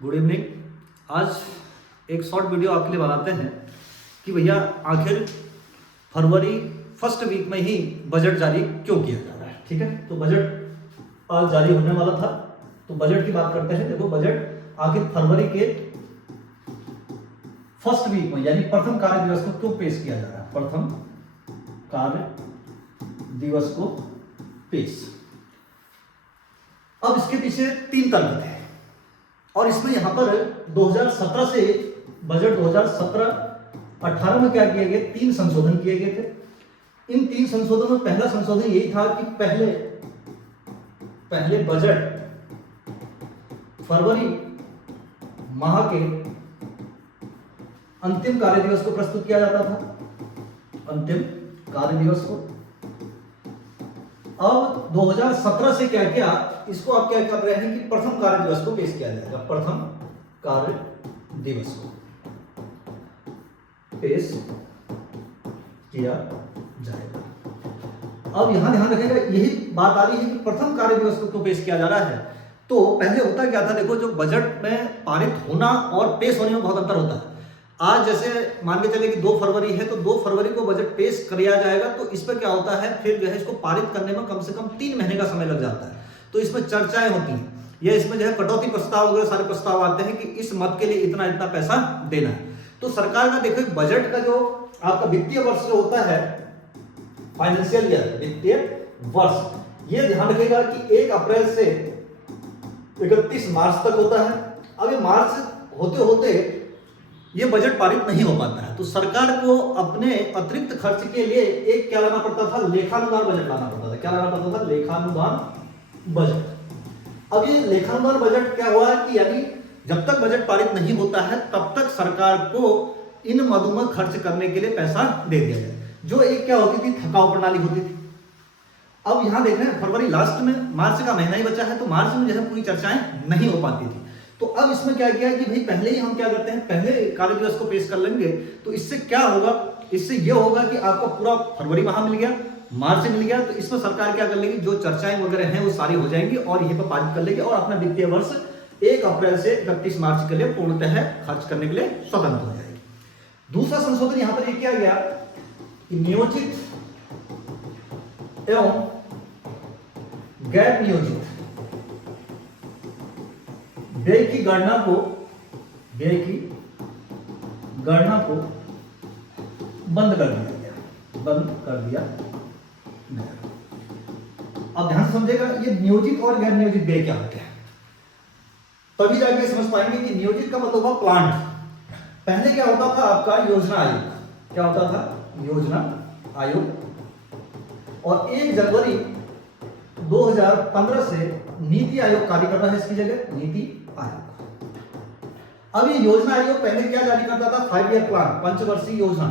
Good evening. आज एक short video आपके लिए बनाते हैं कि भैया आखिर फरवरी फर्स्ट वीक में ही बजट जारी क्यों किया जा रहा है। ठीक है, तो बजट आज जारी होने वाला था, तो बजट की बात करते हैं। देखो, बजट आखिर फरवरी के फर्स्ट वीक में यानी प्रथम कार्य दिवस को क्यों पेश किया जा रहा है। प्रथम कार्य दिवस को पेश। अब इसके पीछे तीन तर्क थे और इसमें यहां पर 2017 से बजट 2017-18 में क्या किए गए, तीन संशोधन किए गए थे। इन तीन संशोधनों में पहला संशोधन यही था कि पहले बजट फरवरी माह के अंतिम कार्य दिवस को प्रस्तुत किया जाता था, अंतिम कार्य दिवस को। अब 2017 से क्या किया, इसको आप क्या कर रहे हैं कि प्रथम कार्य दिवस को पेश किया जाएगा। प्रथम कार्य दिवस को पेश किया जाएगा। अब यहां ध्यान रखिएगा, यही बात आ रही है कि प्रथम कार्य दिवस को क्यों पेश किया जा रहा है। तो पहले होता क्या था, देखो, जो बजट में पारित होना और पेश होने में बहुत अंतर होता है। आज जैसे मान के चले कि 2 फरवरी है, तो 2 फरवरी को बजट पेश किया जाएगा, तो इस पर क्या होता है, फिर जो है इसको पारित करने में कम से कम 3 महीने का समय लग जाता है। तो इसमें चर्चाएं होती हैं, या इसमें जो है कटौती प्रस्ताव वगैरह सारे प्रस्ताव आते हैं कि इस मद के लिए इतना इतना पैसा देना है। तो सरकार का देखो, बजट का जो आपका वित्तीय वर्ष जो होता है, फाइनेंशियल ईयर, वित्तीय वर्ष, ये ध्यान रखेगा कि 1 अप्रैल से 31 मार्च तक होता है। अब ये मार्च होते होते ये बजट पारित नहीं हो पाता है, तो सरकार को अपने अतिरिक्त खर्च के लिए एक क्या लाना पड़ता था, लेखानुदान बजट लाना पड़ता था। क्या लाना पड़ता था, लेखानुदान बजट। अब ये लेखानुदान बजट क्या हुआ कि यानी जब तक बजट पारित नहीं होता है तब तक सरकार को इन मदों में खर्च करने के लिए पैसा दे दिया जाए, जो एक क्या होती थी, थकाऊ प्रणाली होती थी। अब यहां देख रहे हैं, फरवरी लास्ट में, मार्च का महीना ही बचा है, तो मार्च में जो है पूरी चर्चाएं नहीं हो पाती थी। तो अब इसमें क्या किया कि भाई पहले ही हम क्या करते हैं, पहले कार्य दिवस को पेश कर लेंगे, तो इससे क्या होगा, इससे यह होगा कि आपका पूरा फरवरी माह मिल गया, मार्च मिल गया, तो इसमें सरकार क्या कर लेगी, जो चर्चाएं वगैरह हैं वो सारी हो जाएंगी और यहीं पर पारित कर लेगी और अपना वित्तीय वर्ष 1 अप्रैल से 31 मार्च के लिए पूर्णतः खर्च करने के लिए स्वतंत्र हो जाएगी। दूसरा संशोधन यहां पर यह किया गया कि नियोजित एवं गैर नियोजित व्यय की गणना को बंद कर दिया गया। अब ध्यान से समझेगा, ये नियोजित और गैर नियोजित व्यय क्या होते हैं, तभी जाके समझ पाएंगे कि नियोजित का मतलब हुआ प्लांट। पहले क्या होता था आपका, योजना आयोग। क्या होता था, योजना आयोग। और 1 जनवरी 2015 से नीति आयोग कार्य कर रहा है, इसकी जगह नीति आयोग। अब ये योजना आयोग पहले क्या जारी करता था, 5 ईयर प्लान, पंचवर्षीय योजना।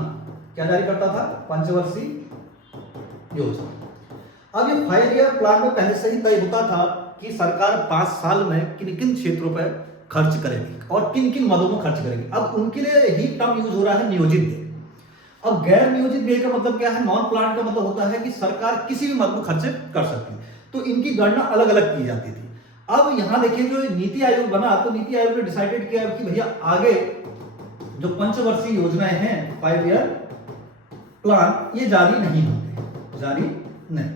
क्या जारी करता था, पंचवर्षीय योजना। अब ये 5 ईयर प्लान में पहले से ही तय होता था कि सरकार 5 साल में किन किन क्षेत्रों पर खर्च करेगी और किन किन मदों में खर्च करेगी। अब उनके लिए ही टर्म यूज हो रहा है नियोजित व्यय। अब गैर नियोजित व्यय का मतलब क्या है, नॉन प्लान का मतलब होता है कि सरकार किसी भी मद में खर्च कर सकती है, तो इनकी गणना अलग अलग की जाती थी। अब यहां देखिए, जो नीति आयोग बना, तो नीति आयोग ने डिसाइडेड किया कि भैया आगे जो पंचवर्षीय योजनाएं हैं, 5 ईयर प्लान, ये जारी नहीं होंगे, जारी नहीं।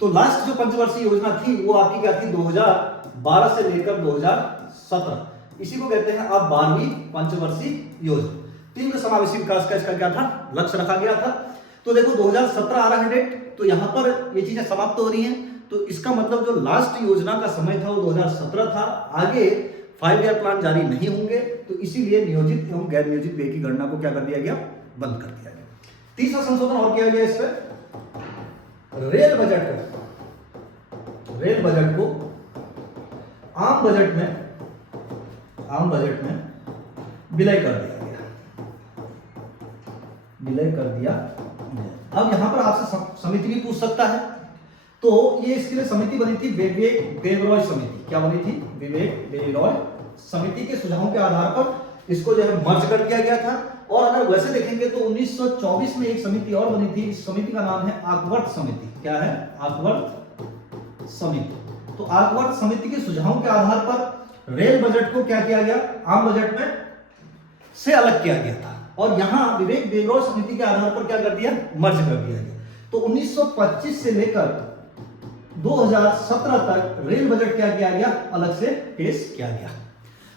तो लास्ट जो पंचवर्षीय योजना थी वो आपकी क्या थी, 2012 से लेकर 2017, इसी को कहते हैं आप 12वीं पंचवर्षीय योजना। तीव्र समावेशी विकास का इसका क्या था, लक्ष्य रखा गया था। तो देखो 2017 आ रहा है डेट, तो यहां पर ये चीजें समाप्त हो रही हैं, तो इसका मतलब जो लास्ट योजना का समय था वो 2017 था। आगे 5 ईयर प्लान जारी नहीं होंगे, तो इसीलिए नियोजित एवं गैर नियोजित व्यय की गणना को क्या कर दिया गया, बंद कर दिया गया। तीसरा संशोधन और किया गया, इस पर रेल बजट को आम बजट में विलय कर दिया गया। अब यहां पर आपसे समिति भी पूछ सकता है, तो ये इसके लिए समिति बनी थी, विवेक देबरॉय समिति। क्या बनी थी, विवेक देबरॉय समिति के सुझावों के आधार पर इसको जो है मर्ज कर दिया गया था। और अगर वैसे देखेंगे तो 1924 में एक समिति और बनी थी, इस समिति का नाम है आकवर्थ समिति। क्या है, आकवर्थ समिति। तो आकवर्थ समिति के सुझावों के आधार पर रेल बजट को क्या किया गया, आम बजट में से अलग किया गया था, और यहां विवेक देबरॉय समिति के आधार पर क्या कर दिया, मर्ज कर दिया गया। तो 1925 से लेकर 2017 तक रेल बजट क्या किया गया, अलग से पेश किया गया।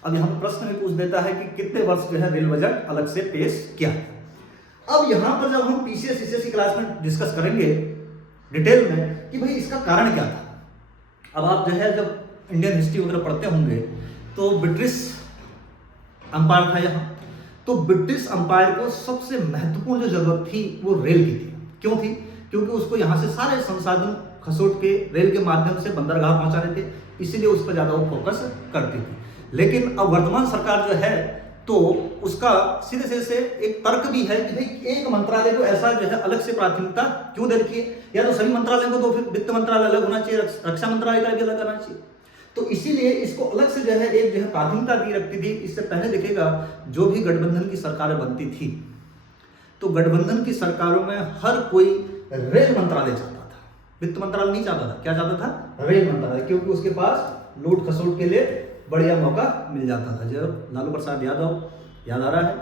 अब यहां प्रश्न में पूछ देता है कि कितने वर्ष जो है रेल बजट अलग से पेश किया गया। अब यहां पर जब हम पीसीएस सीसीएस की क्लास में डिस्कस करेंगे डिटेल में कि भाई इसका कारण क्या था। अब आप जो है जब इंडियन हिस्ट्री वगैरह पढ़ते होंगे तो ब्रिटिश अंपायर था यहाँ, तो ब्रिटिश अंपायर को सबसे महत्वपूर्ण जो जरूरत थी वो रेल की थी। क्यों थी, क्योंकि उसको यहाँ से सारे संसाधन खसोट के रेल के माध्यम से बंदरगाह पहुंचा रहे थे, इसीलिए उस पर ज्यादा वो फोकस करती थी। लेकिन अब वर्तमान सरकार जो है तो उसका सीधे से एक तर्क भी है कि भाई एक मंत्रालय को ऐसा जो है अलग से प्राथमिकता क्यों दे रखी है, या तो सभी मंत्रालयों को तो फिर वित्त मंत्रालय अलग होना चाहिए, रक्षा मंत्रालय का भी अलग होना चाहिए। तो इसीलिए इसको अलग से जो है एक जो है प्राथमिकता दी रखती थी। इससे पहले देखिएगा जो भी गठबंधन की सरकारें बनती थी तो गठबंधन की सरकारों में हर कोई रेल मंत्रालय चाहता था, वित्त मंत्रालय नहीं चाहता था। क्या चाहता था, रेल मंत्रालय, क्योंकि उसके पास लूट खसोट के लिए बढ़िया मौका मिल जाता था। जब लालू प्रसाद यादव, याद आ रहा है,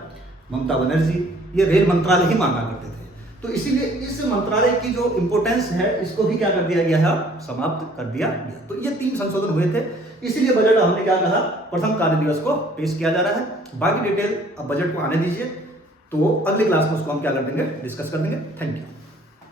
ममता बनर्जी, ये रेल मंत्रालय ही मांगा करते थे। तो इसीलिए इस मंत्रालय की जो इंपोर्टेंस है इसको भी क्या कर दिया गया है, समाप्त कर दिया गया। तो ये 3 संशोधन हुए थे, इसीलिए बजट हमने क्या कहा, प्रथम कार्य दिवस को पेश किया जा रहा है। बाकी डिटेल अब बजट को आने दीजिए, तो अगली क्लास में उसको हम क्या कर देंगे, डिस्कस कर देंगे। Thank you.